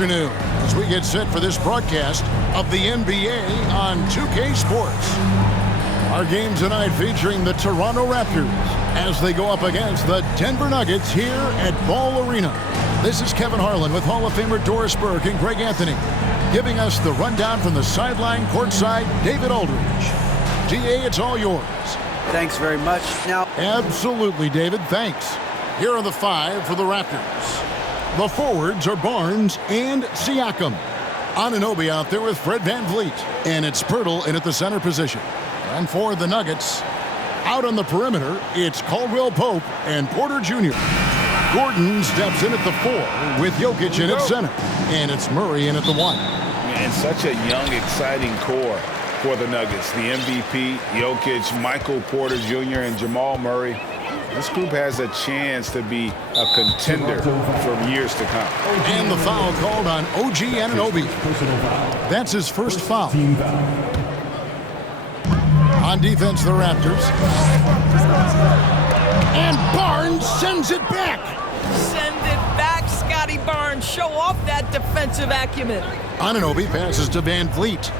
afternoon as we get set for this broadcast of the NBA on 2K Sports. Our game tonight featuring the Toronto Raptors as they go up against the Denver Nuggets here at Ball Arena. This is Kevin Harlan with Hall of Famer Doris Burke and Greg Anthony, giving us the rundown from the sideline courtside, David Aldridge. DA, it's all yours. Thanks very much. Now, absolutely, David, thanks. Here are the five for the Raptors. The forwards are Barnes and Siakam. Anunoby out there with Fred VanVleet. And it's Pirtle in at the center position. And for the Nuggets, out on the perimeter, it's Caldwell Pope and Porter Jr. Gordon steps in at the 4 with Jokic in at center. And it's Murray in at the 1. Man, such a young, exciting core for the Nuggets. The MVP, Jokic, Michael Porter Jr., and Jamal Murray. This group has a chance to be a contender for years to come. And the foul called on OG Anunoby. That's his first foul. On defense, the Raptors. And Barnes sends it back. Send it back, Scotty Barnes. Show off that defensive acumen. Anunoby passes to VanVleet.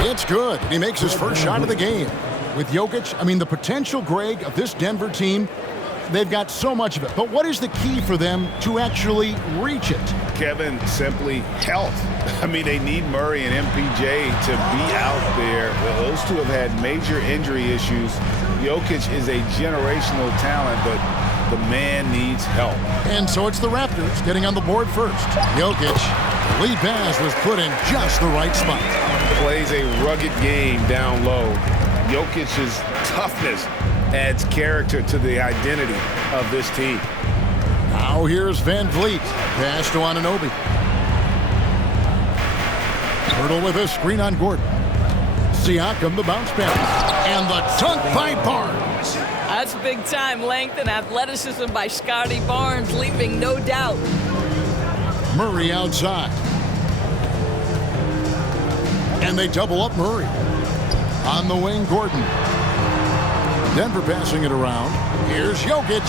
It's good. He makes his first shot of the game. With Jokic, I mean, the potential, Greg, of this Denver team, they've got so much of it. But what is the key for them to actually reach it? Kevin, simply health. I mean, they need Murray and MPJ to be out there. Well, those two have had major injury issues. Jokic is a generational talent, but the man needs help. And so it's the Raptors getting on the board first. Jokic, the lead pass was put in just the right spot. Plays a rugged game down low. Jokic's toughness adds character to the identity of this team. Now here's VanVleet. Pass to Anunoby. Pirtle with a screen on Gordon. Siakam the bounce pass. And the dunk by Barnes. That's big time length and athleticism by Scotty Barnes, leaving no doubt. Murray outside. And they double up Murray. On the wing, Gordon. Denver passing it around. Here's Jokic.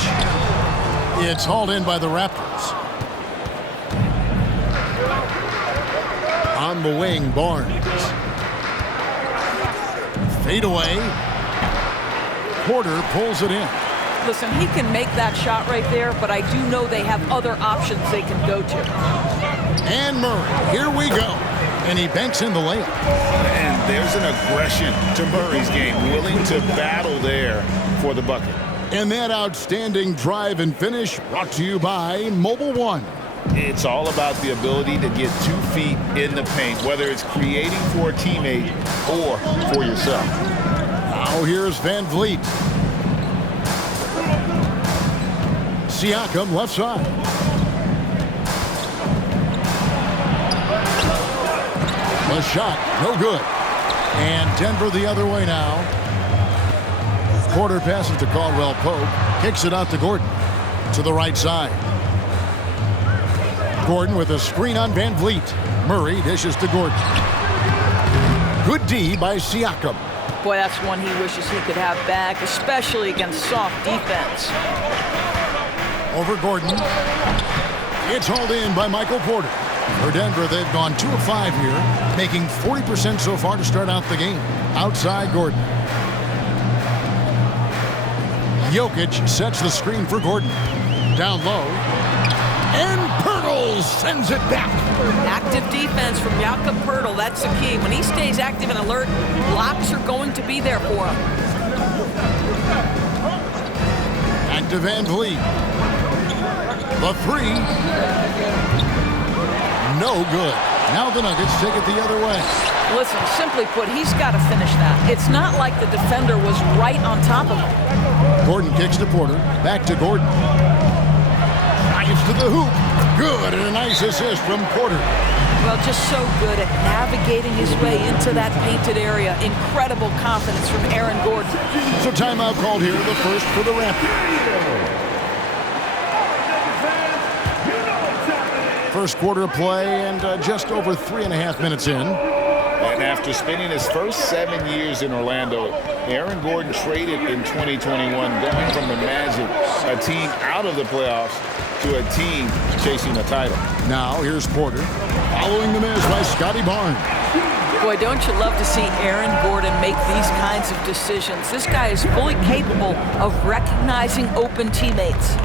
It's hauled in by the Raptors. On the wing, Barnes. Fade away. Porter pulls it in. Listen, he can make that shot right there, but I do know they have other options they can go to. And Murray, here we go. And he banks in the layup. And there's an aggression to Murray's game, willing to battle there for the bucket. And that outstanding drive and finish brought to you by Mobile One. It's all about the ability to get 2 feet in the paint, whether it's creating for a teammate or for yourself. Now here's VanVleet. Siakam left side. The shot, no good. And Denver the other way now. Porter passes to Caldwell Pope. Kicks it out to Gordon. To the right side. Gordon with a screen on VanVleet. Murray dishes to Gordon. Good D by Siakam. Boy, that's one he wishes he could have back, especially against soft defense. Over Gordon. It's hauled in by Michael Porter. For Denver, they've gone 2 of 5 here, making 40% so far to start out the game. Outside Gordon. Jokic sets the screen for Gordon. Down low. And Pirtle sends it back. Active defense from Jakob Pirtle, that's the key. When he stays active and alert, blocks are going to be there for him. Back to VanVleet. The 3. No good. Now the Nuggets take it the other way. Listen, simply put, he's got to finish that. It's not like the defender was right on top of him. Gordon kicks to Porter. Back to Gordon. Drives to the hoop. Good, and a nice assist from Porter. Well, just so good at navigating his way into that painted area. Incredible confidence from Aaron Gordon. So timeout called here, the first for the Raptors. First quarter of play and just over 3.5 minutes in. And after spending his first 7 years in Orlando, Aaron Gordon traded in 2021, going from the Magic, a team out of the playoffs, to a team chasing a title. Now here's Porter, following the miss by Scotty Barnes. Boy, don't you love to see Aaron Gordon make these kinds of decisions. This guy is fully capable of recognizing open teammates.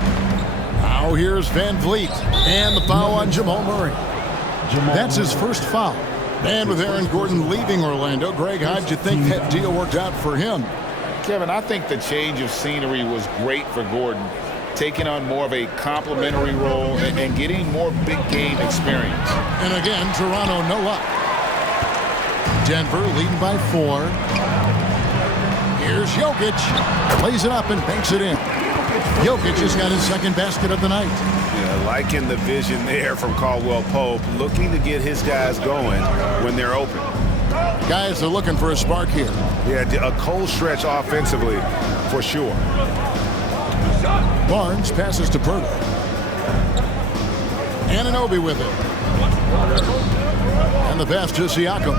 Now here's Van Vliet, and the foul on Jamal Murray. That's his first foul. And with Aaron Gordon leaving Orlando, Greg, how'd you think that deal worked out for him? Kevin, I think the change of scenery was great for Gordon, taking on more of a complimentary role and getting more big game experience. And again, Toronto no luck. Denver leading by 4. Here's Jokic. Plays it up and banks it in. Jokic has got his second basket of the night. Yeah, liking the vision there from Caldwell Pope, looking to get his guys going when they're open. Guys are looking for a spark here. Yeah, a cold stretch offensively for sure. Barnes passes to Pirtle. Anunoby with it. And the pass to Siakam.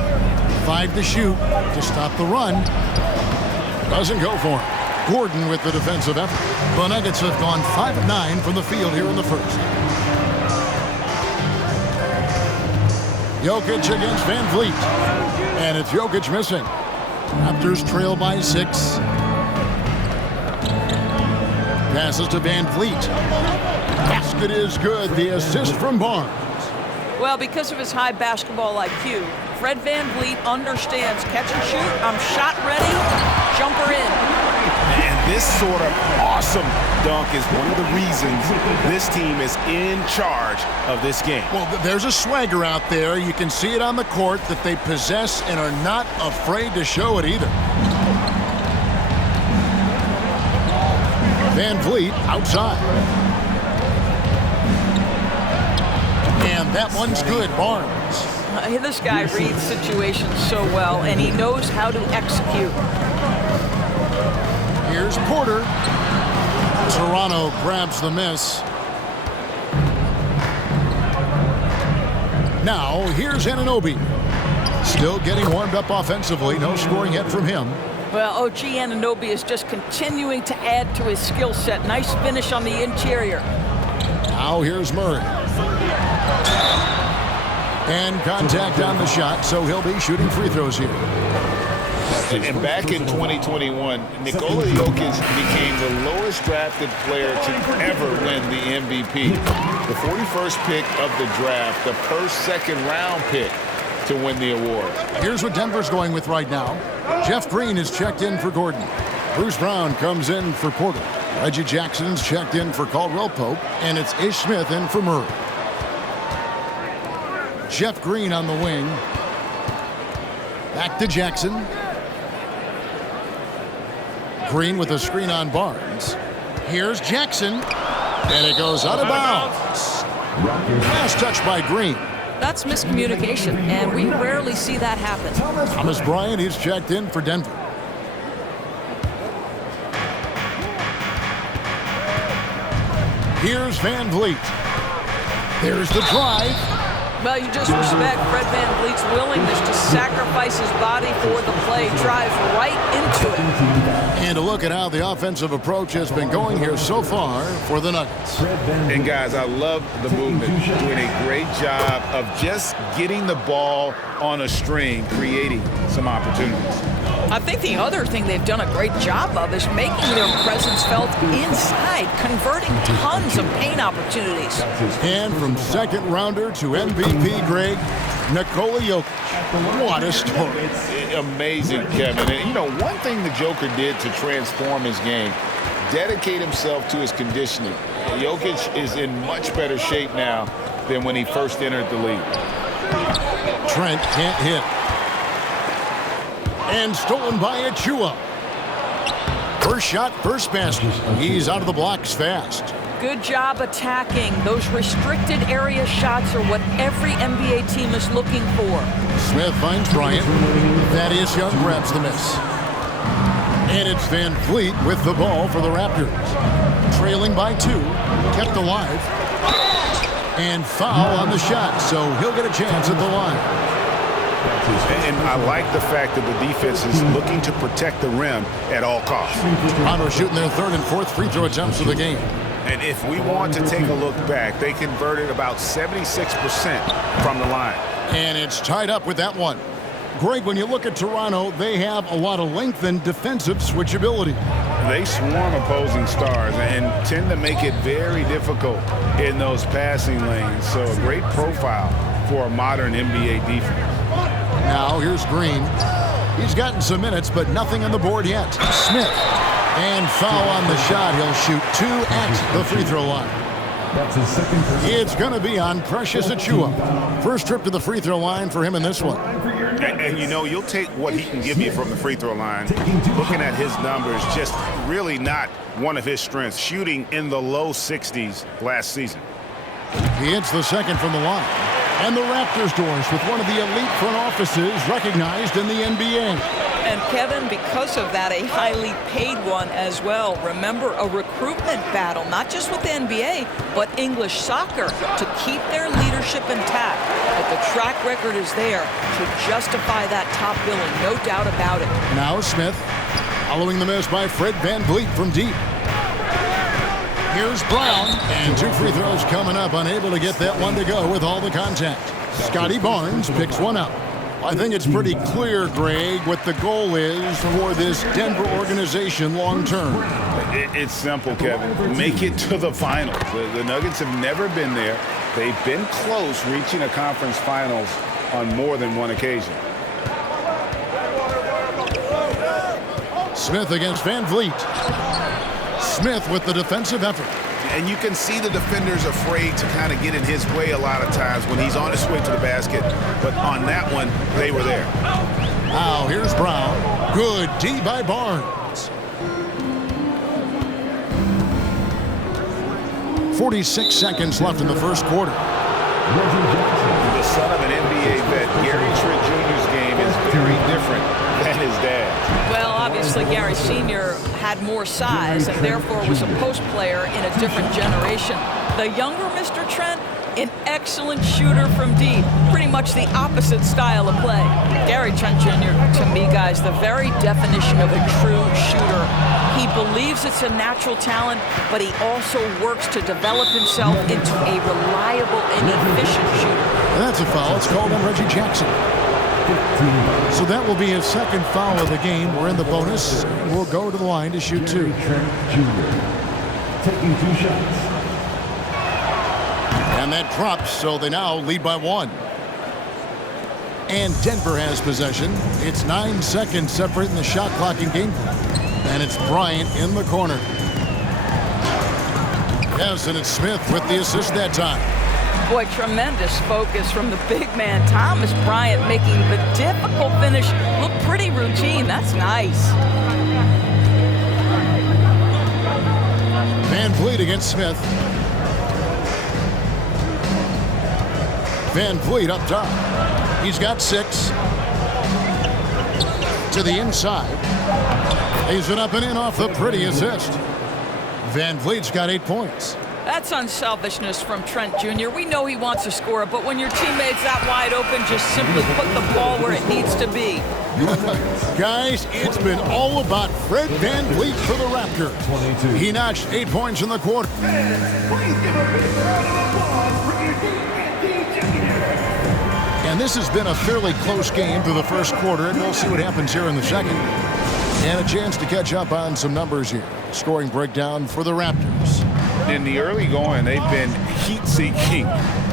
5 to shoot to stop the run. Doesn't go for him. Gordon with the defensive effort. The Nuggets have gone 5 of 9 from the field here in the first. Jokic against Van Vliet. And it's Jokic missing. Raptors trail by 6. Passes to Van Vliet. Basket is good. The assist from Barnes. Well, because of his high basketball IQ, Fred Van Vliet understands catch and shoot. I'm shot ready. Jumper in. And this sort of awesome dunk is one of the reasons this team is in charge of this game. Well, there's a swagger out there. You can see it on the court that they possess and are not afraid to show it either. Van Vliet outside. And that one's good, Barnes. This guy reads situations so well, and he knows how to execute. Here's Porter. Toronto grabs the miss. Now, here's Anunoby. Still getting warmed up offensively. No scoring yet from him. Well, OG Anunoby is just continuing to add to his skill set. Nice finish on the interior. Now here's Murray. And contact on the shot, so he'll be shooting free throws here. And back in 2021, Nikola Jokic became the lowest drafted player to ever win the MVP. The 41st pick of the draft, the first second-round pick to win the award. Here's what Denver's going with right now. Jeff Green is checked in for Gordon. Bruce Brown comes in for Porter. Reggie Jackson's checked in for Caldwell Pope. And it's Ish Smith in for Murray. Jeff Green on the wing. Back to Jackson. Green with a screen on Barnes. Here's Jackson. And it goes out of bounds. Last touch by Green. That's miscommunication, and we rarely see that happen. Thomas Bryant, he's checked in for Denver. Here's Van Vliet. There's the drive. Well, you just respect Fred Van Vliet's willingness to sacrifice his body for the play. Drives right into it. And a look at how the offensive approach has been going here so far for the Nuggets. And guys, I love the movement. Doing a great job of just getting the ball on a string, creating some opportunities. I think the other thing they've done a great job of is making their presence felt inside, converting tons of paint opportunities. And from second rounder to MVP, Greg, Nikola Jokic. What a story. Amazing, Kevin. And, you know, one thing the Joker did to transform his game, dedicate himself to his conditioning. Jokic is in much better shape now than when he first entered the league. Trent can't hit. And stolen by Achua. First shot, first basket. He's out of the blocks fast. Good job attacking. Those restricted area shots are what every NBA team is looking for. Smith finds Bryant. Thaddeus Young grabs the miss. And it's Van Vliet with the ball for the Raptors. Trailing by 2. Kept alive. And foul on the shot, so he'll get a chance at the line. And I like the fact that the defense is looking to protect the rim at all costs. Toronto shooting their third and fourth free throw attempts of the game. And if we want to take a look back, they converted about 76% from the line. And it's tied up with that one. Greg, when you look at Toronto, they have a lot of length and defensive switchability. They swarm opposing stars and tend to make it very difficult in those passing lanes. So a great profile for a modern NBA defense. Now here's Green. He's gotten some minutes, but nothing on the board yet. Smith. And foul on the shot. He'll shoot 2 at the free throw line. That's his second. It's going to be on Precious Achiuwa. First trip to the free throw line for him in this one. And you know, you'll take what he can give you from the free throw line. Looking at his numbers, just really not one of his strengths. Shooting in the low 60s last season. He hits the second from the line. And the Raptors doors with one of the elite front offices recognized in the NBA. And Kevin, because of that, a highly paid one as well. Remember, a recruitment battle, not just with the NBA, but English soccer to keep their leadership intact. But the track record is there to justify that top billing, no doubt about it. Now Smith, following the miss by Fred VanVleet from deep. Here's Brown, and 2 free throws coming up, unable to get that one to go with all the contact. Scotty Barnes picks one up. I think it's pretty clear, Greg, what the goal is for this Denver organization long term. It's simple, Kevin. Make it to the finals. The Nuggets have never been there. They've been close reaching a conference finals on more than one occasion. Smith against VanVleet. Smith with the defensive effort. And you can see the defenders afraid to kind of get in his way a lot of times when he's on his way to the basket. But on that one, they were there. Now here's Brown. Good D by Barnes. 46 seconds left in the first quarter. The son of an NBA vet, Gary Trent Jr.'s game is very different than his dad. Well, obviously, Gary Sr. had more size and therefore was a post player in a different generation. The younger Mr. Trent, an excellent shooter from deep. Pretty much the opposite style of play. Gary Trent Jr., to me, guys, the very definition of a true shooter. He believes it's a natural talent, but he also works to develop himself into a reliable and efficient shooter. And that's a foul. It's called on Reggie Jackson. So that will be his second foul of the game. We're in the bonus. We'll go to the line to shoot 2. Taking 2 shots. And that drops, so they now lead by 1. And Denver has possession. It's 9 seconds separating the shot clock and game clock. And it's Bryant in the corner. Yes, and it's Smith with the assist that time. Boy, tremendous focus from the big man, Thomas Bryant, making the difficult finish look pretty routine. That's nice. VanVleet against Smith. VanVleet up top. He's got 6. To the inside. Lays it up and in off the pretty assist. VanVleet's got 8 points. That's unselfishness from Trent Jr. We know he wants to score, but when your teammate's that wide open, just simply put the ball where it needs to be. Guys, it's been all about Fred VanVleet for the Raptors. 22. He notched 8 points in the quarter. And this has been a fairly close game through the first quarter, and we'll see what happens here in the second. And a chance to catch up on some numbers here. Scoring breakdown for the Raptors. In the early going, they've been heat-seeking,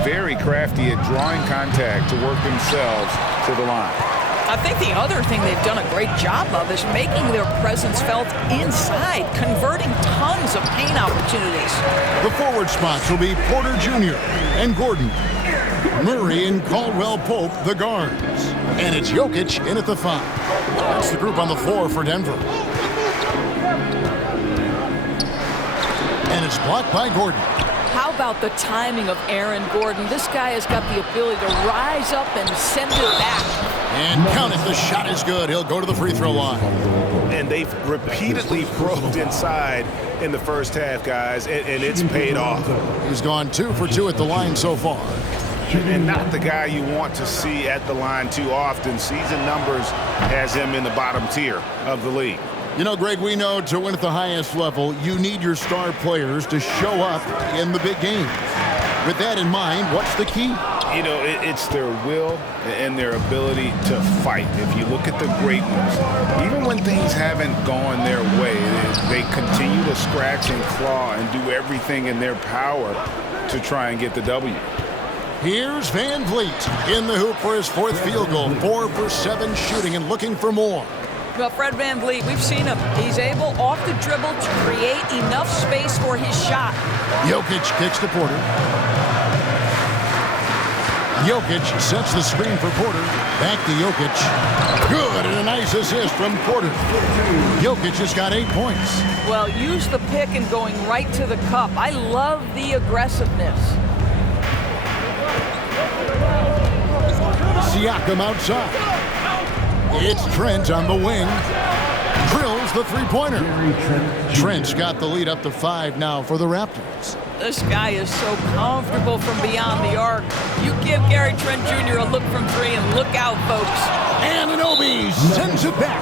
very crafty at drawing contact to work themselves to the line. I think the other thing they've done a great job of is making their presence felt inside, converting tons of paint opportunities. The forward spots will be Porter Jr. and Gordon. Murray and Caldwell Pope, the guards. And it's Jokic in at the 5. That's the group on the floor for Denver. And it's blocked by Gordon. How about the timing of Aaron Gordon? This guy has got the ability to rise up and send it back. And count it, the shot is good. He'll go to the free throw line. And they've repeatedly probed inside in the first half, guys, and it's paid off. He's gone 2 for 2 at the line so far. and not the guy you want to see at the line too often. Season numbers has him in the bottom tier of the league. You know, Greg, we know to win at the highest level, you need your star players to show up in the big games. With that in mind, what's the key? You know, it's their will and their ability to fight. If you look at the great ones, even when things haven't gone their way, they continue to scratch and claw and do everything in their power to try and get the W. Here's Van Vliet in the hoop for his fourth field goal. 4 for 7 shooting and looking for more. Well, Fred Van Vliet, we've seen him. He's able off the dribble to create enough space for his shot. Jokic kicks to Porter. Jokic sets the screen for Porter. Back to Jokic. Good, and a nice assist from Porter. Jokic has got 8 points. Well, use the pick and going right to the cup. I love the aggressiveness. Siakam outside. It's Trent on the wing. Drills the three-pointer. Trent's got the lead up to 5 now for the Raptors. This guy is so comfortable from beyond the arc. You give Gary Trent Jr. a look from 3 and look out, folks. Anunoby sends it back.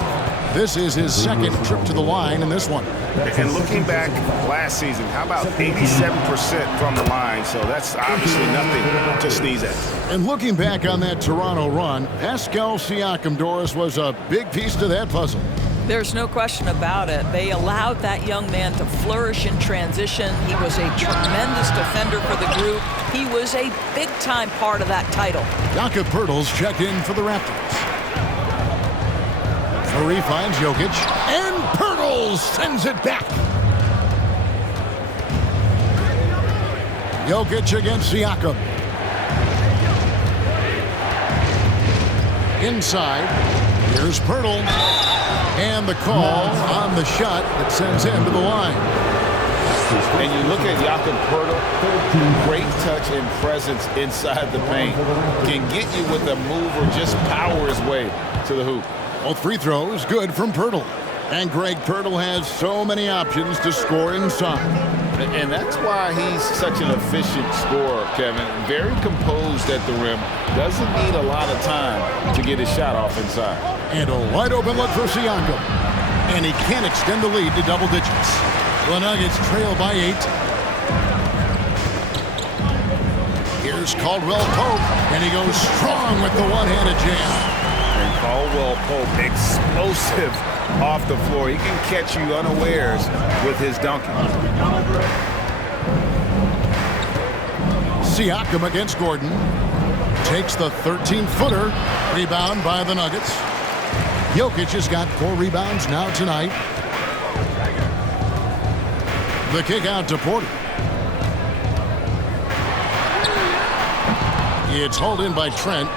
This is his second trip to the line in this one. And looking back last season, how about 87% from the line? So that's obviously nothing to sneeze at. And looking back on that Toronto run, Pascal Siakam, Doris, was a big piece to that puzzle. There's no question about it. They allowed that young man to flourish in transition. He was a tremendous defender for the group. He was a big-time part of that title. Jakob Poeltl's checked in for the Raptors. Murray finds Jokic, and Poeltl sends it back. Jokic against Siakam. Inside, here's Poeltl. And the call on the shot that sends him to the line. And you look at Jakob Poeltl, great touch and presence inside the paint. Can get you with a move or just power his way to the hoop. Both free throws good from Poeltl. And Greg, Poeltl has so many options to score inside. And that's why he's such an efficient scorer, Kevin. Very composed at the rim. Doesn't need a lot of time to get his shot off inside. And a wide open look for Siakam. And he can't extend the lead to double digits. The Nuggets trail by 8. Here's Caldwell Pope. And he goes strong with the one-handed jam. And Caldwell Pope, explosive off the floor. He can catch you unawares with his dunking. Siakam against Gordon. Takes the 13-footer. Rebound by the Nuggets. Jokic has got 4 rebounds now tonight. The kick out to Porter. It's hauled in by Trent.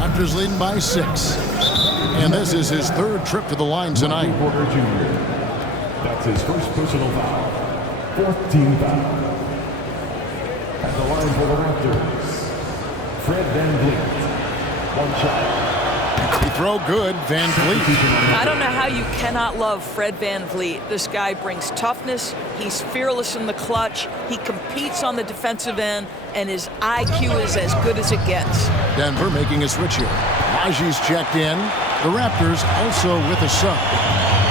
Raptors leading by 6. And this is his 3rd trip to the line tonight. Porter Jr. That's his first personal foul. 4th team foul. At the line for the Raptors, Fred Van Vliet. 1 shot. He throw good, Van Vliet. I don't know how you cannot love Fred Van Vliet. This guy brings toughness. He's fearless in the clutch. He competes on the defensive end, and his IQ is as good as it gets. Denver making a switch here. Naji's checked in. The Raptors also with a sub.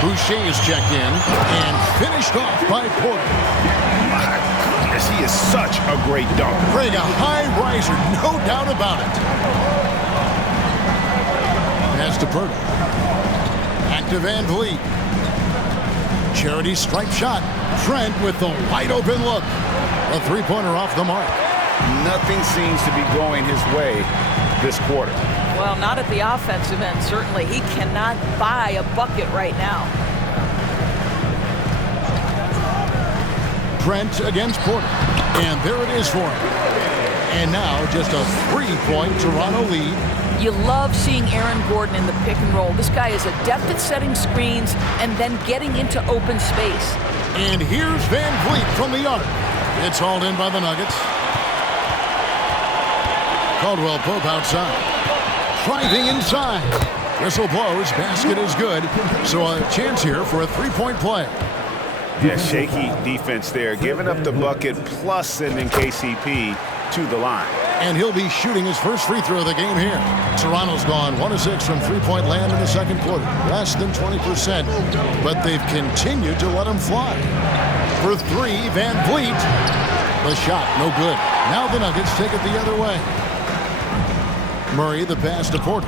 Boucher is checked in and finished off by Porter. My goodness, he is such a great dunker. Greg, a high riser, no doubt about it. Pass to Poeltl. Back to Van Vliet. Charity stripe shot. Trent with the wide open look. A 3-pointer off the mark. Nothing seems to be going his way this quarter. Well, not at the offensive end, certainly. He cannot buy a bucket right now. Trent against Porter. And there it is for him. And now just a 3-point Toronto lead. You love seeing Aaron Gordon in the pick and roll. This guy is adept at setting screens and then getting into open space. And here's Van Vliet from the arc. It's hauled in by the Nuggets. Caldwell Pope outside. Driving inside. Whistle blows. Basket is good. So a chance here for a 3-point play. Yeah, shaky defense there. Giving up the bucket plus sending KCP to the line. And he'll be shooting his first free throw of the game here. Toronto's gone 1 of 6 from three-point land in the second quarter. Less than 20%, but they've continued to let him fly. For three, Van Vliet. The shot, no good. Now the Nuggets take it the other way. Murray, the pass to Porter.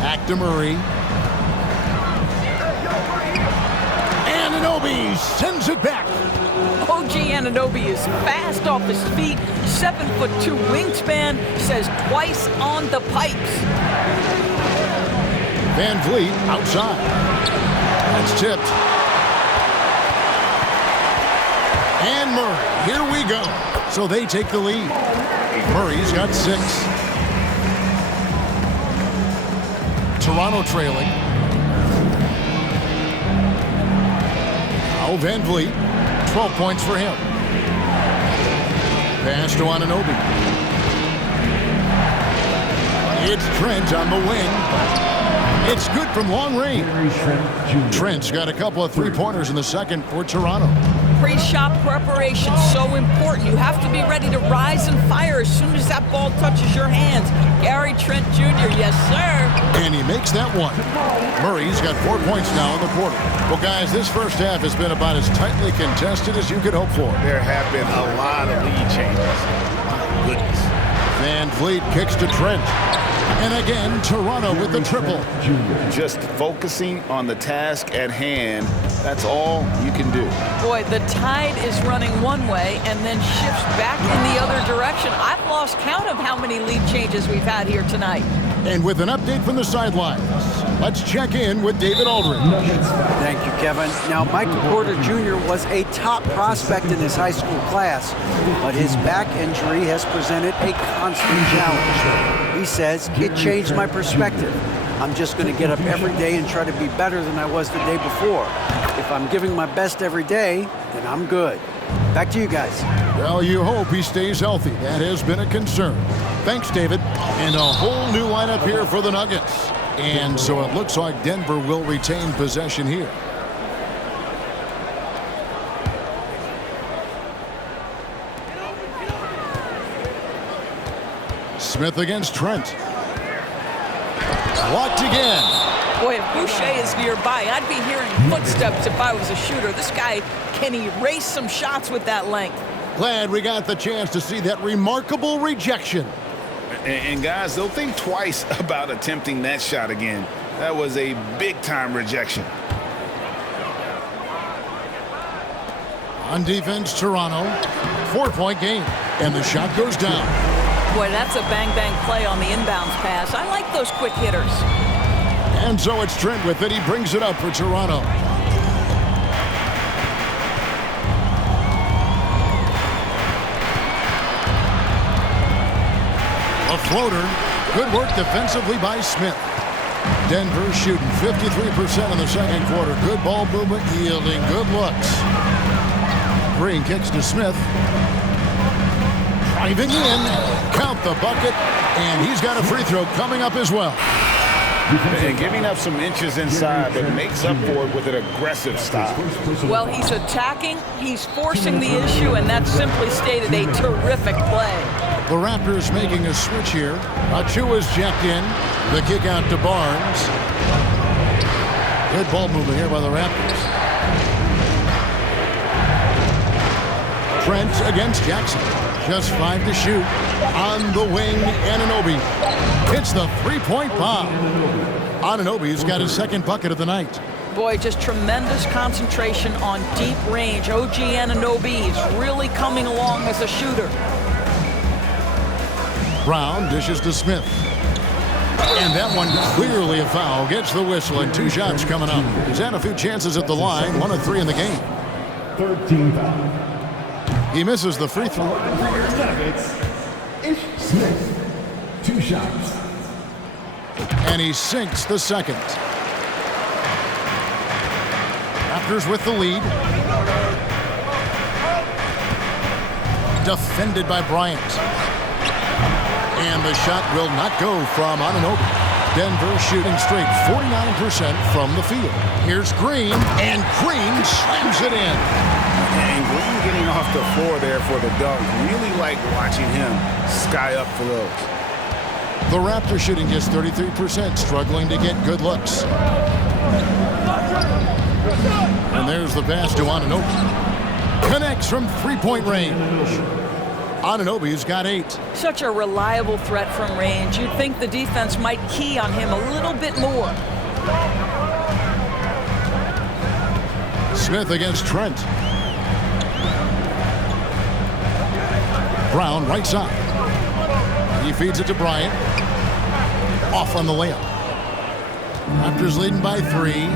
Back to Murray. Anunoby sends it back. OG Anunoby is fast off his feet, 7'2" wingspan, says twice on the pipes. Van Vliet outside. That's tipped. And Murray, here we go. So they take the lead. Murray's got 6. Toronto trailing. Now Van Vliet, 12 points for him. Pass to Anunoby. It's Trent on the wing. It's good from long range. Trent's got a couple of three-pointers in the second for Toronto. Pre-shot preparation, so important. You have to be ready to rise and fire as soon as that ball touches your hands. Gary Trent Jr., yes, sir. And he makes that one. Murray's got 4 points now in the quarter. Well, guys, this first half has been about as tightly contested as you could hope for. There have been a lot of lead changes. My goodness. Van Vliet kicks to Trent. And again, Toronto with the triple. Just focusing on the task at hand, that's all you can do. Boy, the tide is running one way and then shifts back in the other direction. I've lost count of how many lead changes we've had here tonight. And with an update from the sidelines, let's check in with David Aldridge. Thank you, Kevin. Now, Michael Porter Jr. was a top prospect in his high school class, but his back injury has presented a constant challenge. He says, it changed my perspective. I'm just going to get up every day and try to be better than I was the day before. If I'm giving my best every day, then I'm good. Back to you guys. Well, you hope he stays healthy. That has been a concern. Thanks, David. And a whole new lineup here for the Nuggets. And so it looks like Denver will retain possession here. Smith against Trent. Blocked again. Boy, if Boucher is nearby, I'd be hearing footsteps if I was a shooter. This guy can erase some shots with that length. Glad we got the chance to see that remarkable rejection. And guys, they'll think twice about attempting that shot again. That was a big-time rejection. On defense, Toronto. 4-point game. And the shot goes down. Boy, that's a bang-bang play on the inbounds pass. I like those quick hitters. And so it's Trent with it. He brings it up for Toronto. A floater. Good work defensively by Smith. Denver shooting 53% in the second quarter. Good ball movement, yielding good looks. Green kicks to Smith. Driving in. Count the bucket. And he's got a free throw coming up as well. And giving up some inches inside, but makes up for it with an aggressive style. Well, he's attacking, he's forcing the issue, and that's simply stated a terrific play. The Raptors making a switch here. Achua's checked in. The kick out to Barnes. Good ball movement here by the Raptors. Trent against Jackson. Just 5 to shoot. On the wing, Anunoby hits the three-point bomb. Anunoby's got his second bucket of the night. Boy, just tremendous concentration on deep range. OG Anunoby is really coming along as a shooter. Brown dishes to Smith. And that one clearly a foul. Gets the whistle and 2 shots coming up. He's had a few chances at the line. 1 of 3 in the game. 13 foul. He misses the free throw. Nuggets. Ish Smith. 2 shots. And he sinks the second. Raptors with the lead. Defended by Bryant. And the shot will not go from Anunoby. Denver shooting straight 49% from the field. Here's Green, and Green slams it in. And Green getting off the floor there for the dunk. Really like watching him sky up for those. The Raptors shooting just 33%, struggling to get good looks. And there's the pass to Anunoby. Connects from three-point range. Anunoby's got 8. Such a reliable threat from range. You'd think the defense might key on him a little bit more. Smith against Trent. Brown right side. He feeds it to Bryant. Off on the layup. Raptors leading by 3.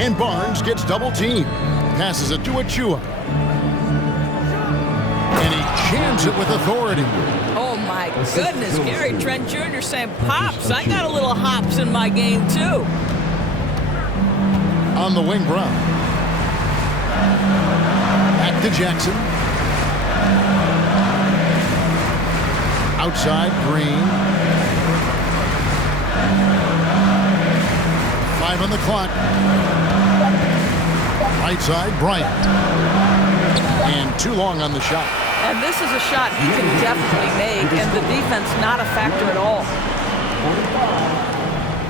And Barnes gets double teamed. Passes it to Achua. And he jams it with authority. Oh my goodness, Gary Trent Jr. saying, "Pops, I got a little hops in my game too." On the wing, Brown. Back to Jackson. Outside, Green. 5 on the clock. Right side, Bryant. And too long on the shot. And this is a shot he can definitely make, and the defense not a factor at all.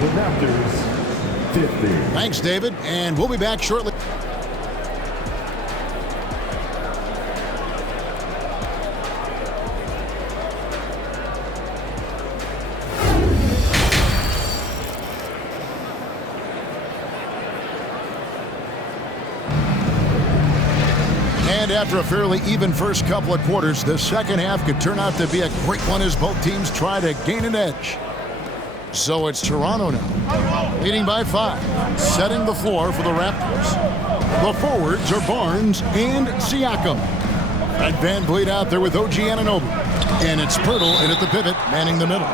The Raptors, 50. Thanks, David, and we'll be back shortly. And after a fairly even first couple of quarters, the second half could turn out to be a great one as both teams try to gain an edge. So it's Toronto now, leading by 5, setting the floor for the Raptors. The forwards are Barnes and Siakam. Fred VanVleet out there with OG Anunoby. And it's Pirtle in at the pivot, manning the middle.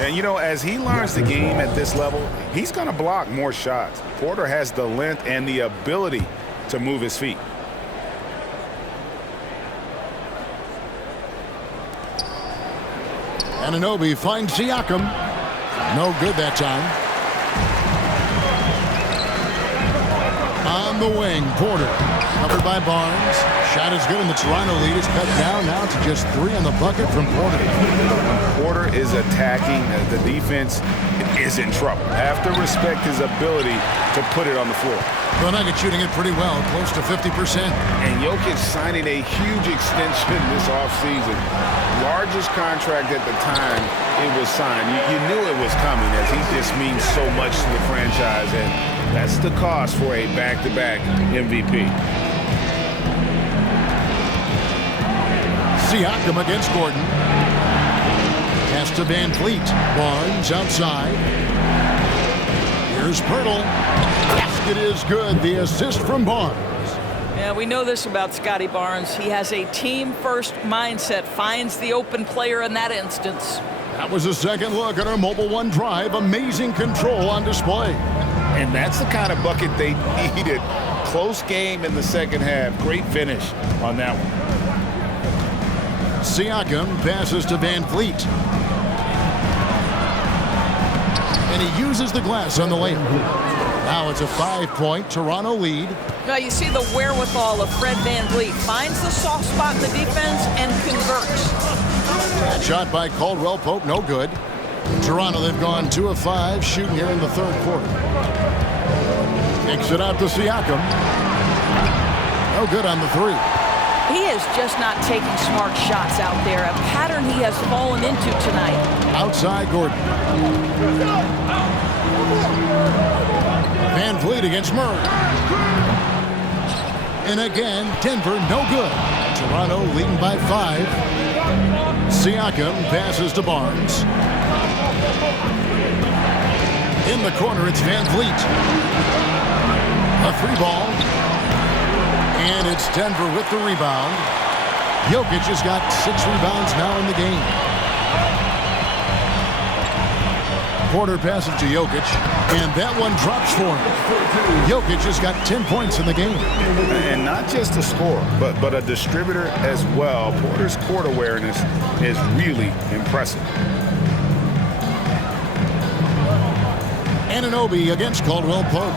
And, you know, as he learns the game at this level, he's going to block more shots. Porter has the length and the ability to move his feet. Anunoby finds Siakam. No good that time. On the wing, Porter. Covered by Barnes. Shot is good, and the Toronto lead is cut down now to just 3 on the bucket from Porter. Porter is attacking. The defense is in trouble. Have to respect his ability to put it on the floor. The Nuggets shooting it pretty well, close to 50%. And Jokic signing a huge extension this offseason. Largest contract at the time it was signed. You knew it was coming, as he just means so much to the franchise, and that's the cost for a back-to-back MVP. Siakam against Gordon. Pass to VanVleet. Barnes outside. Here's Pirtle. Basket is good. The assist from Barnes. Yeah, we know this about Scotty Barnes. He has a team-first mindset, finds the open player in that instance. That was a second look at our Mobile One drive. Amazing control on display. And that's the kind of bucket they needed. Close game in the second half. Great finish on that one. Siakam passes to VanVleet. And he uses the glass on the layup. Now it's a 5-point Toronto lead. Now you see the wherewithal of Fred VanVleet. Finds the soft spot in the defense and converts. That shot by Caldwell Pope, no good. Toronto, they've gone 2 of 5 shooting here in the third quarter. Kicks it out to Siakam. No good on the 3. He is just not taking smart shots out there, a pattern he has fallen into tonight. Outside Gordon. VanVleet against Murray. And again, Denver no good. Toronto leading by 5. Siakam passes to Barnes. In the corner, it's VanVleet. A 3-ball. And it's Denver with the rebound. Jokic has got 6 rebounds now in the game. Porter passes to Jokic, and that one drops for him. Jokic has got 10 points in the game. And not just a scorer, but a distributor as well. Porter's court awareness is really impressive. Anunoby against Caldwell Pope.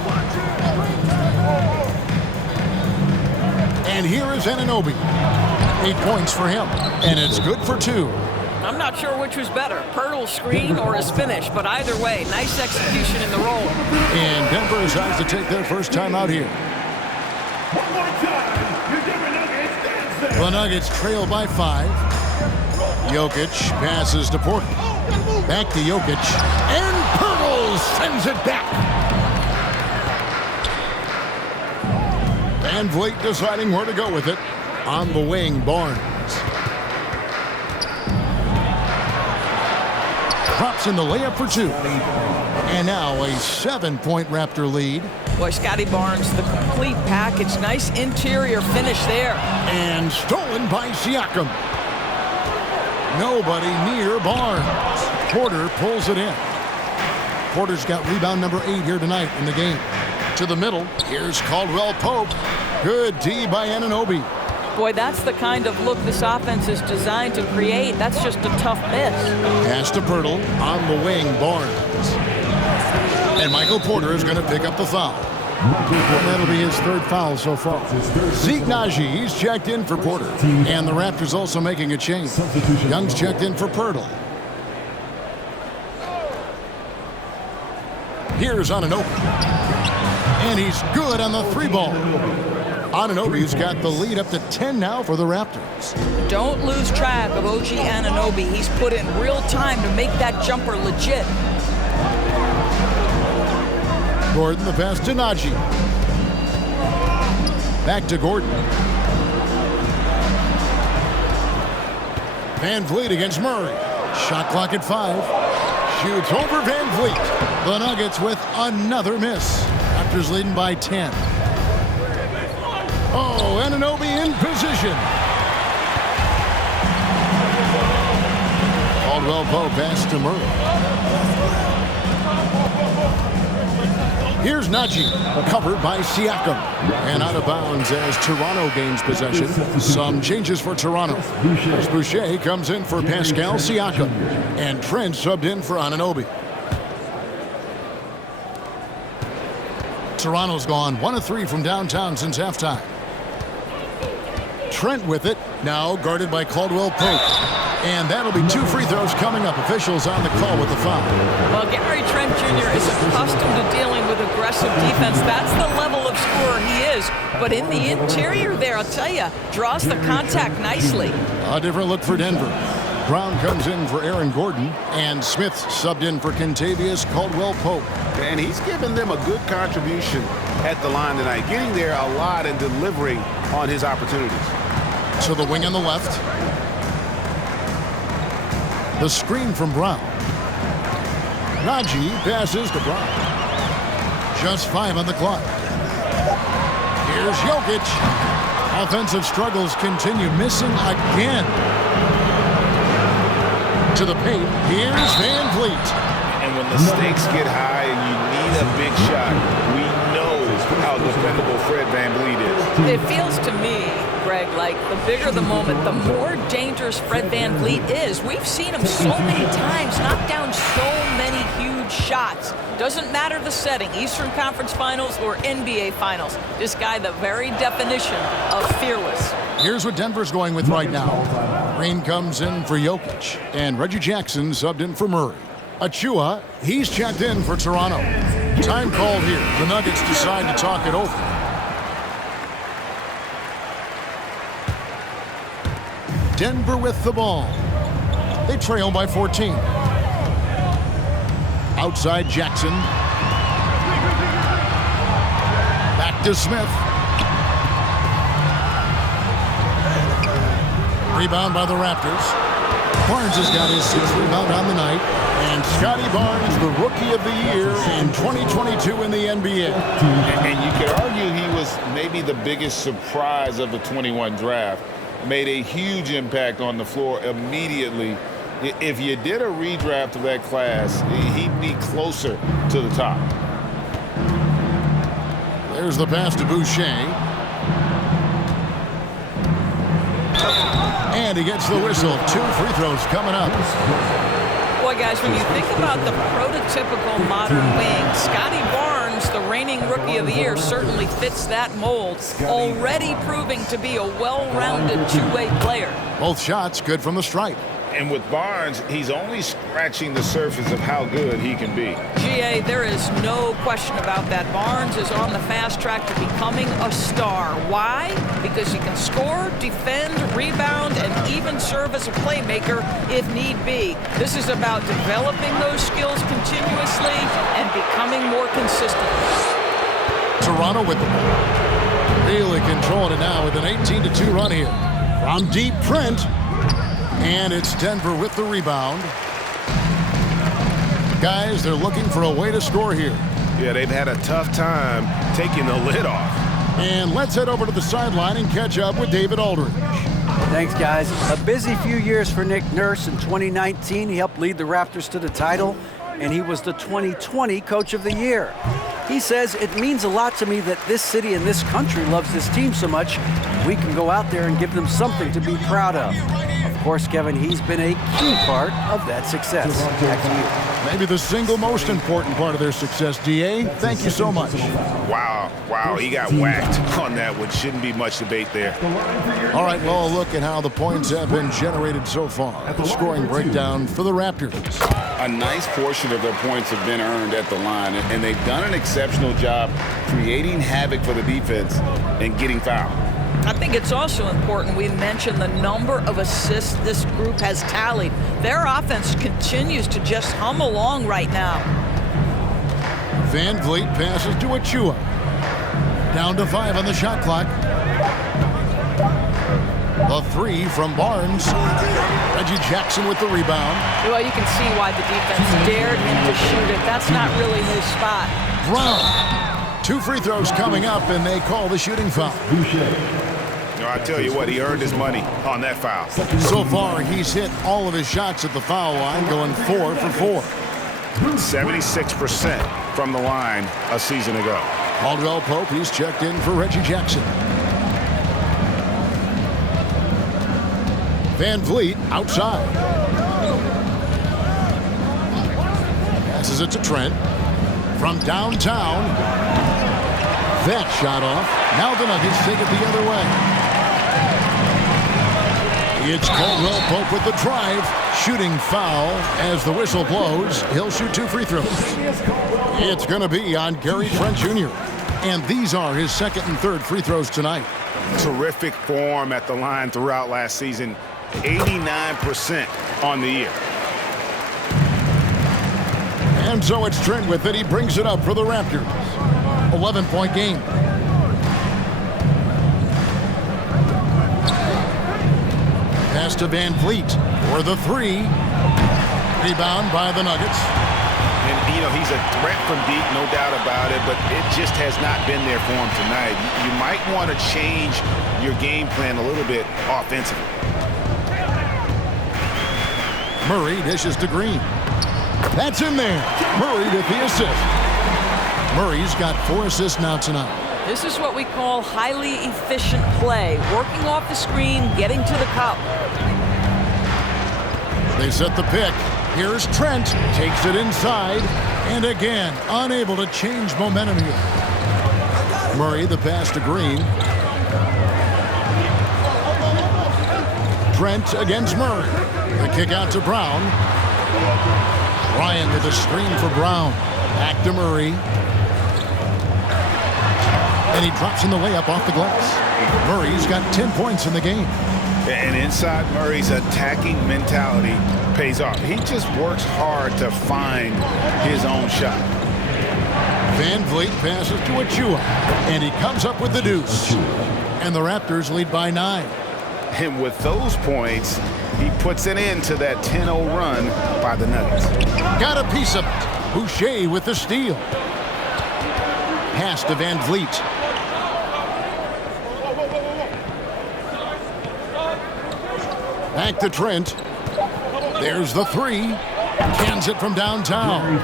And here is Anunoby. 8 points for him, and it's good for 2. I'm not sure which was better, Pirtle's screen or his finish, but either way, nice execution in the roll. And Denver decides to take their first time out here. One more time. Your Denver Nuggets dance. The Nuggets trail by 5. Jokic passes to Porter. Back to Jokic. And Pirtle sends it back. Van Vliet deciding where to go with it. On the wing, Barnes. Drops in the layup for 2. And now a 7-point Raptor lead. Boy, Scotty Barnes, the complete package. Nice interior finish there. And stolen by Siakam. Nobody near Barnes. Porter pulls it in. Porter's got rebound number 8 here tonight in the game. To the middle, here's Caldwell Pope. Good D by Anunoby. Boy, that's the kind of look this offense is designed to create. That's just a tough miss. Pass to Pirtle. On the wing, Barnes. And Michael Porter is going to pick up the foul. And that'll be his 3rd foul so far. Zeke Najee's checked in for Porter. And the Raptors also making a change. Young's checked in for Pirtle. Here's Anunoby. And he's good on the 3-ball. Anunoby's got the lead up to 10 now for the Raptors. Don't lose track of OG Anunoby. He's put in real time to make that jumper legit. Gordon, the pass to Najee. Back to Gordon. Van Vliet against Murray. Shot clock at 5. Shoots over Van Vliet. The Nuggets with another miss. Raptors leading by 10. Oh, Anunoby in position. Caldwell Pope pass to Murray. Here's Najee, covered by Siakam. And out of bounds as Toronto gains possession. Some changes for Toronto. As Boucher comes in for Pascal Siakam. And Trent subbed in for Anunoby. Toronto's gone 1 of 3 from downtown since halftime. Trent with it, now guarded by Caldwell Pope. And that'll be 2 free throws coming up. Officials on the call with the foul. Well, Gary Trent Jr. is accustomed to dealing with aggressive defense. That's the level of scorer he is. But in the interior there, I'll tell you, draws the contact nicely. A different look for Denver. Brown comes in for Aaron Gordon. And Smith subbed in for Kentavious Caldwell-Pope. And he's given them a good contribution at the line tonight, getting there a lot and delivering on his opportunities. To the wing on the left. The screen from Brown. Najee passes to Brown. Just 5 on the clock. Here's Jokic. Offensive struggles continue, missing again. To the paint. Here's Van Vliet. And when the stakes get high and you need a big shot, we know how dependable Fred Van Vliet is. It feels to me, Greg, like the bigger the moment, the more dangerous Fred Van Vliet is. We've seen him so many times knock down so many huge shots. Doesn't matter the setting, Eastern Conference Finals or NBA Finals. This guy, the very definition of fearless. Here's what Denver's going with right now. Green comes in for Jokic, and Reggie Jackson subbed in for Murray. Achua, he's checked in for Toronto. Time called here. The Nuggets decide to talk it over. Denver with the ball. They trail by 14. Outside Jackson. Back to Smith. Rebound by the Raptors. Barnes has got his 6th rebound on the night. And Scotty Barnes, the Rookie of the Year in 2022 in the NBA. And you could argue he was maybe the biggest surprise of the 21 draft. Made a huge impact on the floor immediately. If you did a redraft of that class, he'd be closer to the top. There's the pass to Boucher. And he gets the whistle. 2 free throws coming up. Boy, Boy, guys, when you think about the prototypical modern wing, Scotty Barnes, the reigning Rookie of the Year, certainly fits that mold, already proving to be a well-rounded two-way player. Both shots good from the stripe. And with Barnes, he's only scratching the surface of how good he can be. GA, there is no question about that. Barnes is on the fast track to becoming a star. Why? Because he can score, defend, rebound, and even serve as a playmaker if need be. This is about developing those skills continuously and becoming more consistent. Toronto with the ball. Really controlling it now with an 18-2 run here. From deep, Trent. And it's Denver with the rebound. Guys, they're looking for a way to score here. Yeah, they've had a tough time taking the lid off. And let's head over to the sideline and catch up with David Aldridge. Thanks, guys. A busy few years for Nick Nurse. In 2019, he helped lead the Raptors to the title, and he was the 2020 Coach of the Year. He says, it means a lot to me that this city and this country loves this team so much. We can go out there and give them something to be proud of. Of course, Kevin, he's been a key part of that success. Back to you. Maybe the single most important part of their success, DA. Thank you so much. Wow, he got whacked on that one. Shouldn't be much debate there. All right, well, look at how the points have been generated so far. The scoring breakdown for the Raptors. A nice portion of their points have been earned at the line, and they've done an exceptional job creating havoc for the defense and getting fouled. I think it's also important we mention the number of assists this group has tallied. Their offense continues to just hum along right now. Van Vliet passes to Achua. Down to 5 on the shot clock. The 3 from Barnes. Reggie Jackson with the rebound. Well, you can see why the defense dared him to shoot it. That's not really his spot. Brown. 2 free throws coming up, and they call the shooting foul. I tell you what, he earned his money on that foul. So far, he's hit all of his shots at the foul line, going 4 for 4. 76% from the line a season ago. Caldwell Pope, he's checked in for Reggie Jackson. Van Vliet outside. Passes it to Trent. From downtown. That shot off. Now the Nuggets take it the other way. It's Caldwell Pope with the drive. Shooting foul as the whistle blows. He'll shoot 2 free throws. It's going to be on Gary Trent Jr. And these are his second and third free throws tonight. Terrific form at the line throughout last season. 89% on the year. And so it's Trent with it. He brings it up for the Raptors. 11-point game. Pass to Van Vliet for the 3. Rebound by the Nuggets. And, he's a threat from deep, no doubt about it, but it just has not been there for him tonight. You might want to change your game plan a little bit offensively. Murray dishes to Green. That's in there. Murray with the assist. Murray's got 4 assists now tonight. This is what we call highly efficient play. Working off the screen, getting to the cup. They set the pick. Here's Trent. Takes it inside. And again, unable to change momentum here. Murray, the pass to Green. Trent against Murray. The kick out to Brown. Ryan with a screen for Brown. Back to Murray. And he drops in the layup off the glass. Murray's got 10 points in the game. And inside Murray's attacking mentality pays off. He just works hard to find his own shot. Van Vliet passes to Achua. And he comes up with the deuce. And the Raptors lead by 9. And with those points, he puts an end to that 10-0 run by the Nuggets. Got a piece of it. Boucher with the steal. Pass to Van Vliet. Back to Trent. There's the 3. Cans it from downtown.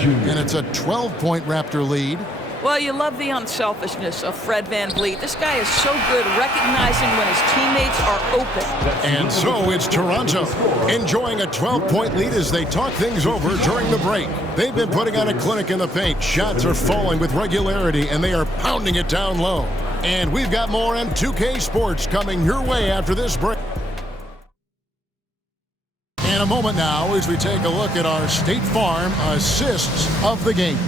And it's a 12-point Raptor lead. Well, you love the unselfishness of Fred VanVleet. This guy is so good recognizing when his teammates are open. And so it's Toronto enjoying a 12-point lead as they talk things over during the break. They've been putting on a clinic in the paint. Shots are falling with regularity, and they are pounding it down low. And we've got more M2K Sports coming your way after this break. In a moment now as we take a look at our State Farm assists of the game.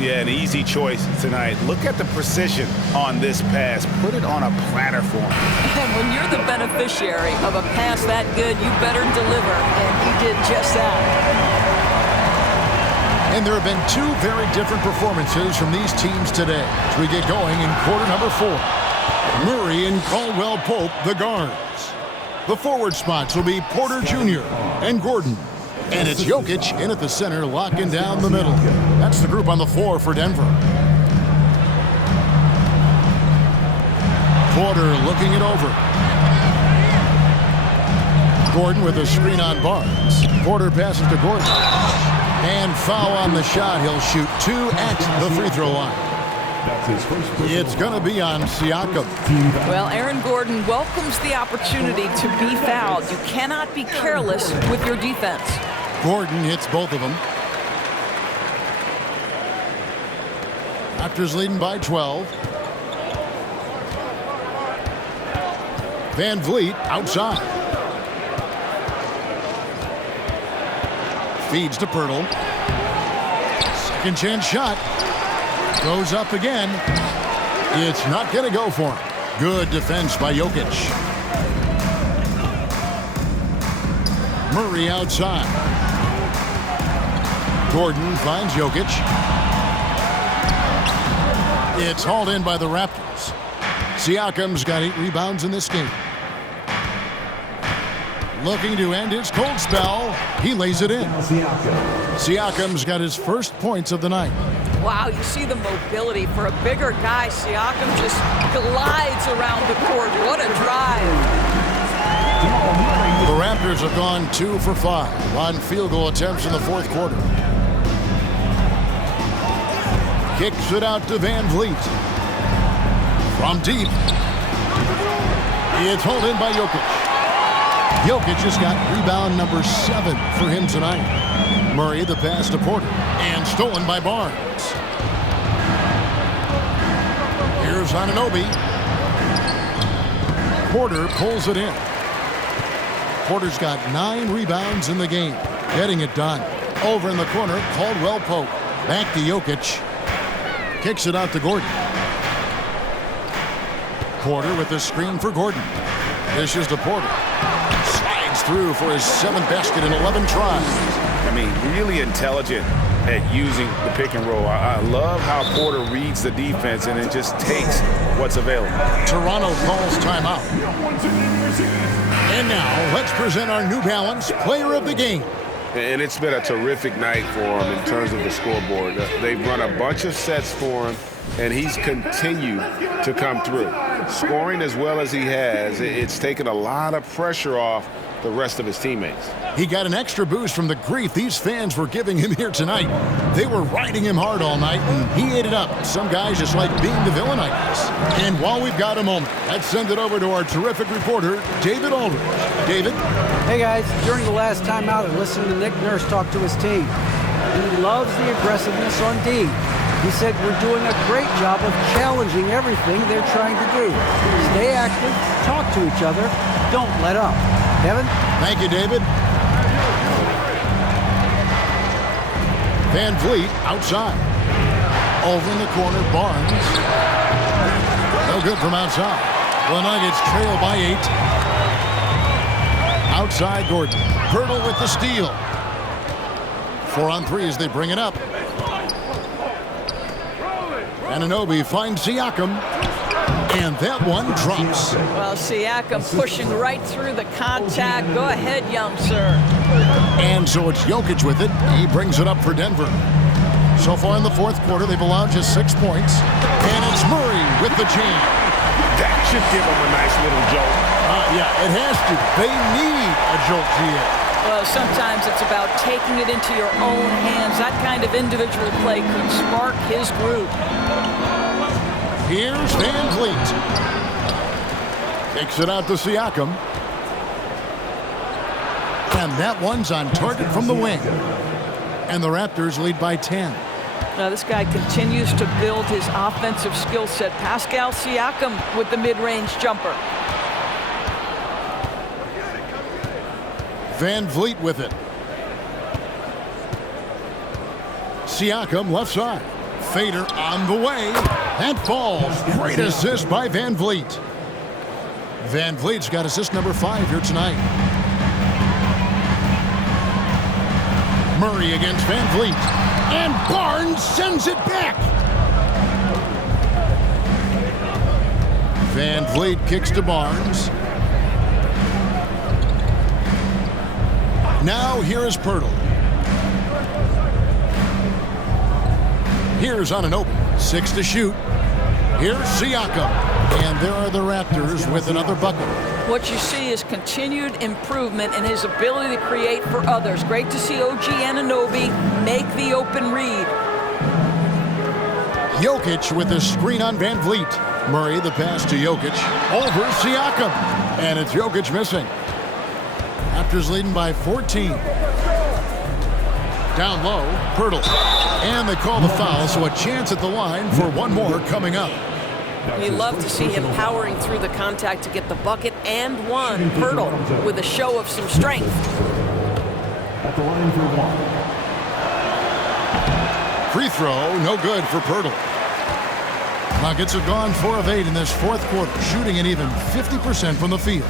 Yeah, an easy choice tonight. Look at the precision on this pass. Put it on a platter for him. And when you're the beneficiary of a pass that good, you better deliver. And he did just that. And there have been two very different performances from these teams today as we get going in quarter number 4. Murray and Caldwell Pope, the guards. The forward spots will be Porter Jr. and Gordon. And it's Jokic in at the center, locking down the middle. That's the group on the floor for Denver. Porter looking it over. Gordon with a screen on Barnes. Porter passes to Gordon. And foul on the shot. He'll shoot 2 at the free throw line. It's going to be on Siakam. Well, Aaron Gordon welcomes the opportunity to be fouled. You cannot be careless with your defense. Gordon hits both of them. Raptors leading by 12. VanVleet outside. Feeds to Pirtle. Second chance shot. Goes up again. It's not going to go for him. Good defense by Jokic. Murray outside. Gordon finds Jokic. It's hauled in by the Raptors. Siakam's got 8 rebounds in this game. Looking to end his cold spell. He lays it in. Siakam's got his first points of the night. Wow, you see the mobility for a bigger guy. Siakam just glides around the court. What a drive. The Raptors have gone 2 for 5 on field goal attempts in the fourth quarter. Kicks it out to VanVleet. From deep. It's hauled in by Jokic. Jokic just got rebound number 7 for him tonight. Murray the pass to Porter. And stolen by Barnes. Here's Anunoby. Porter pulls it in. Porter's got 9 rebounds in the game. Getting it done. Over in the corner, Caldwell Pope. Back to Jokic. Kicks it out to Gordon. Porter with the screen for Gordon. Dishes to Porter. Slides through for his 7th basket in 11 tries. I mean, really intelligent at using the pick and roll. I love how Porter reads the defense and it just takes what's available. Toronto calls timeout. And now, let's present our New Balance Player of the Game. And it's been a terrific night for him in terms of the scoreboard. They've run a bunch of sets for him, and he's continued to come through. Scoring as well as he has, it's taken a lot of pressure off the rest of his teammates. He got an extra boost from the grief these fans were giving him here tonight. They were riding him hard all night, and he ate it up. Some guys just like being the villain, I guess. And while we've got a moment, let's send it over to our terrific reporter, David Aldridge. David? Hey, guys. During the last timeout, I listened to Nick Nurse talk to his team. He loves the aggressiveness on D. He said we're doing a great job of challenging everything they're trying to do. Stay active, talk to each other, don't let up. Kevin? Thank you, David. VanVleet outside. Over in the corner, Barnes. No good from outside. The Nuggets trail by 8. Outside, Gordon. Pirtle with the steal. 4 on 3 as they bring it up. Anunoby finds Siakam. And that one drops. Well, Siakam pushing right through the contact. Go ahead, young sir. And so it's Jokic with it. He brings it up for Denver. So far in the fourth quarter, they've allowed just 6 points. And it's Murray with the jam. That should give him a nice little jolt. Yeah, it has to. They need a jolt here. Well, sometimes it's about taking it into your own hands. That kind of individual play could spark his group. Here's Van Vliet. Kicks it out to Siakam. And that one's on target from the wing. And the Raptors lead by 10. Now this guy continues to build his offensive skill set. Pascal Siakam with the mid-range jumper. Van Vliet with it. Siakam left side. Fader on the way. That falls. Great assist by Van Vliet. Van Vliet's got assist number 5 here tonight. Murray against Van Vliet. And Barnes sends it back. Van Vliet kicks to Barnes. Now here is Pirtle. Here's Anunoby. 6 to shoot. Here's Siakam. And there are the Raptors with another bucket. What you see is continued improvement in his ability to create for others. Great to see OG Anunoby make the open read. Jokic with a screen on Van Vliet. Murray the pass to Jokic. Over Siakam. And it's Jokic missing. Raptors leading by 14. Down low, Pirtle. And they call the foul, so a chance at the line for one more coming up. We love to see him powering through the contact to get the bucket and one. Pirtle with a show of some strength. At the line for one. Free throw, no good for Pirtle. Nuggets have gone 4 of 8 in this fourth quarter, shooting an even 50% from the field.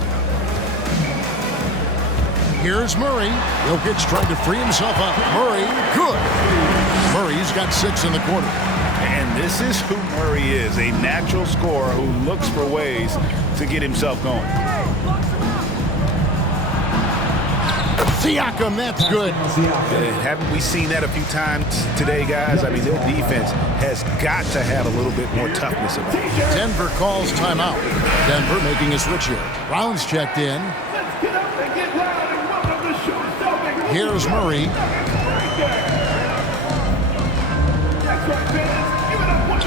Here's Murray. Jokic trying to free himself up. Murray, good. Murray's got 6 in the quarter. And this is who Murray is, a natural scorer who looks for ways to get himself going. Siakam, that's good. Haven't we seen that a few times today, guys? I mean, their defense has got to have a little bit more toughness about it. Denver calls timeout. Denver making a switch here. Brown's checked in. Here's Murray.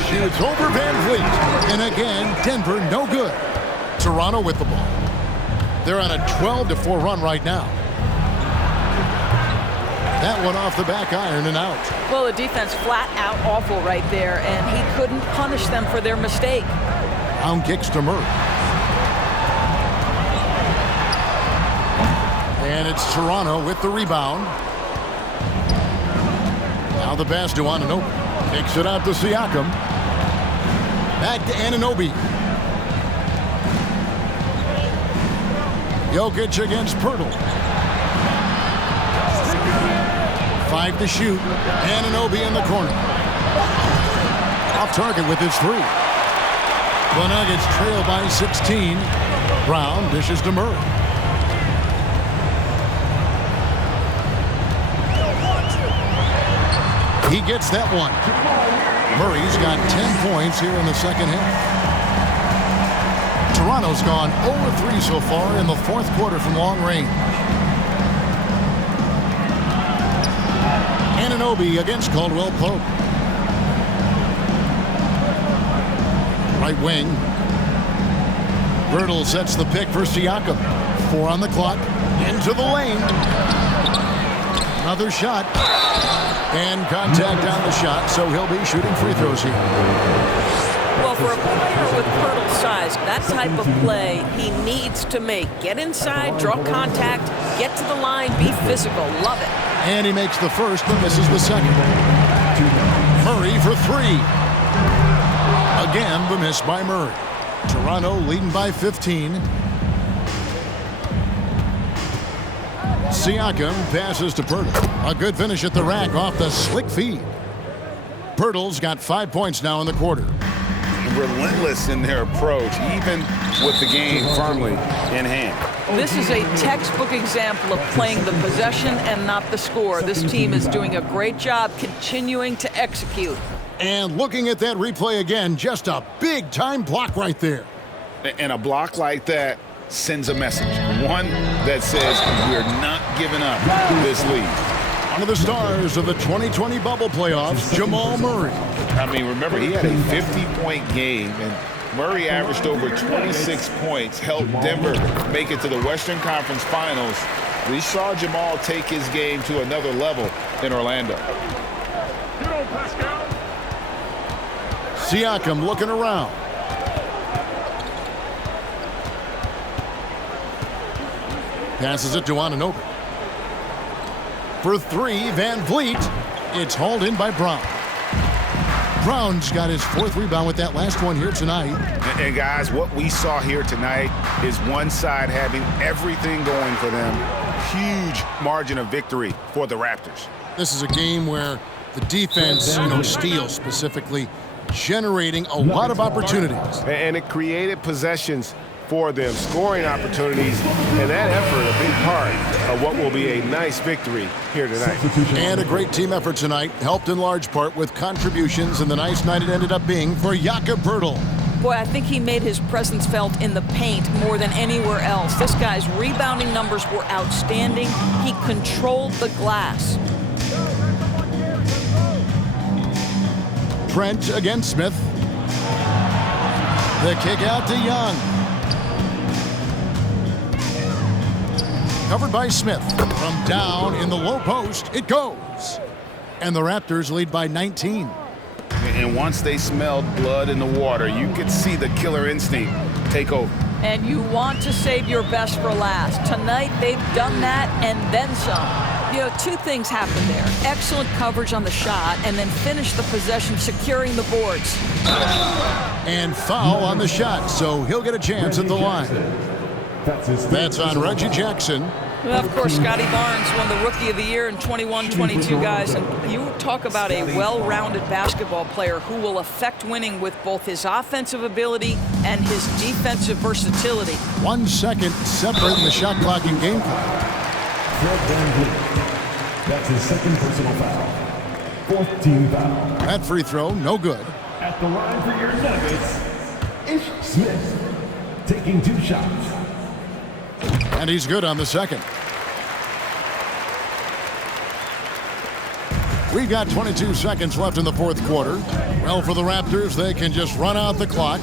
Shoots over Van Vliet. And again, Denver no good. Toronto with the ball. They're on a 12-4 run right now. That one off the back iron and out. Well, the defense flat out awful right there, and he couldn't punish them for their mistake. Brown kicks to Murray. And it's Toronto with the rebound. Now the pass to Anunoby. Kicks it out to Siakam. Back to Anunoby. Jokic against Pirtle. 5 to shoot. Anunoby in the corner. Off target with his 3. The Nuggets trail by 16. Brown dishes to Murray. He gets that one. Murray's got 10 points here in the second half. Toronto's gone 0-3 so far in the fourth quarter from long range. Anunoby against Caldwell Pope. Right wing. Birtle sets the pick for Siakam. 4 on the clock. Into the lane. Another shot. And contact on the shot, so he'll be shooting free throws here. Well, for a player with Pirtle's size, that type of play he needs to make. Get inside, draw contact, get to the line, be physical. Love it. And he makes the first, but misses the second. Murray for 3. Again, the miss by Murray. Toronto leading by 15. Siakam passes to Pirtle. A good finish at the rack off the slick feed. Pirtle's got 5 points now in the quarter. Relentless in their approach, even with the game firmly in hand. This is a textbook example of playing the possession and not the score. This team is doing a great job continuing to execute. And looking at that replay again, just a big-time block right there. And a block like that sends a message. one that says we're not giving up this lead. One of the stars of the 2020 bubble playoffs, Jamal Murray. I mean, remember, he had a 50-point game, and Murray averaged over 26 points, helped Denver make it to the Western Conference Finals. We saw Jamal take his game to another level in Orlando. Siakam looking around. Passes it to Anunoby. For three, Van Vliet. It's hauled in by Brown. Brown's got his fourth rebound with that last one here tonight. And guys, what we saw here tonight is one side having everything going for them. Huge margin of victory for the Raptors. This is a game where the defense, steals specifically, generating a lot of opportunities. And it created possessions for them, scoring opportunities, and that effort a big part of what will be a nice victory here tonight. And a great team effort tonight, helped in large part with contributions, and the nice night it ended up being for Jakob Poeltl. Boy, I think he made his presence felt in the paint more than anywhere else. This guy's rebounding numbers were outstanding. He controlled the glass. Trent against Smith. The kick out to Young. Covered by Smith. From down in the low post, it goes. And the Raptors lead by 19. And once they smelled blood in the water, you could see the killer instinct take over. And you want to save your best for last. Tonight, they've done that and then some. Two things happened there. Excellent coverage on the shot, and then finish the possession securing the boards. And foul on the shot, so he'll get a chance at the line. That's on Reggie Jackson. Well, of course, Scotty Barnes won the Rookie of the Year in 21-22, guys. And you talk about a well-rounded basketball player who will affect winning with both his offensive ability and his defensive versatility. 1 second separating the shot clock and game clock. Fred VanVleet. That's his second personal foul. 4th team foul. That free throw, no good. At the line for your Nuggets, Ish Smith. Taking 2 shots. And he's good on the second. We've got 22 seconds left in the fourth quarter. Well, for the Raptors, they can just run out the clock.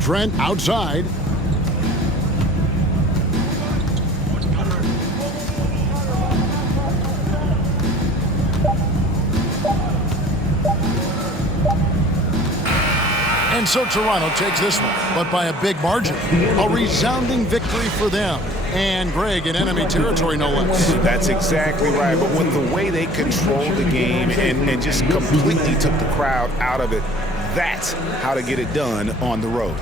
Trent outside. And so Toronto takes this one, but by a big margin. A resounding victory for them. And Greg in enemy territory, no less. That's exactly right. But with the way they controlled the game and just completely took the crowd out of it, that's how to get it done on the road.